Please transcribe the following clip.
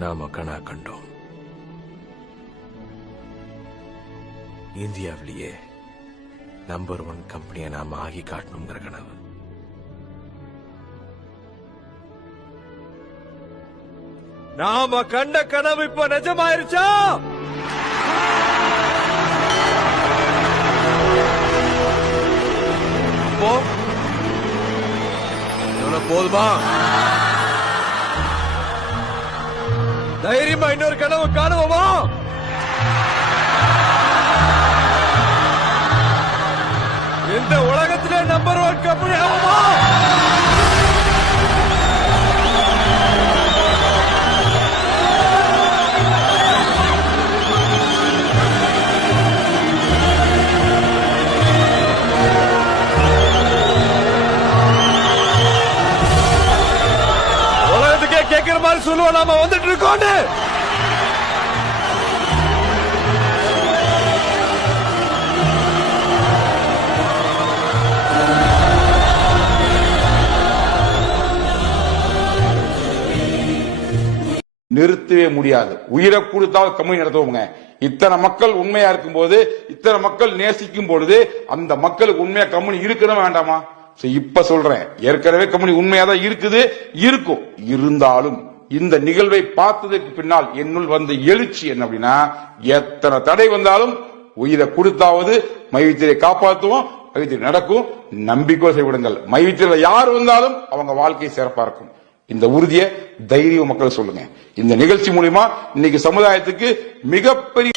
நாம கனா கண்டோம். இந்தியாவிலேயே நம்பர் 1 கம்பெனியை நாம ஆகி காட்டணுங்கிற கனவு. நாம கண்ட கனவு இப்ப நிஜமாயிருச்சா? போதுமா? தைரியமா இன்னொரு கனவு காணுவோமா? இந்த உலகத்திலே நம்பர் 1 கம்பெனி ஆகுமா? உலகத்துக்கே கேட்கிற மாதிரி சொல்லுவோம் நாம வந்துட்டு இருக்கோம். நிறுத்தவே முடியாது. உயிரை கொடுத்தாவது கம்பெனி நடத்துவோங்க. இத்தனை மக்கள் உண்மையா இருக்கும் போது, இத்தனை மக்கள் நேசிக்கும் பொழுது, அந்த மக்களுக்கு உண்மையா கம்பெனி இருக்கணும் வேண்டாமா? இப்ப சொல்றேன், ஏற்கனவே கம்பெனி உண்மையா தான் இருக்குது, இருக்கும். இருந்தாலும் இந்த நிகழ்வை பார்த்ததுக்கு பின்னால் என்னுள் வந்த எழுச்சி என்ன அப்படின்னா, எத்தனை தடை வந்தாலும் உயிரை கொடுத்தாவது மைவித்திரை காப்பாற்றுவோம். மைவித்திரை நடக்கும். நம்பிக்கை செய்விடுங்கள். மைவித்திரையில யார் வந்தாலும் அவங்க வாழ்க்கை சிறப்பா இருக்கும். இந்த உறுதியை தைரிய மக்கள் சொல்லுங்க. இந்த நிகழ்ச்சி மூலமா இன்னைக்கு சமுதாயத்துக்கு மிகப்பெரிய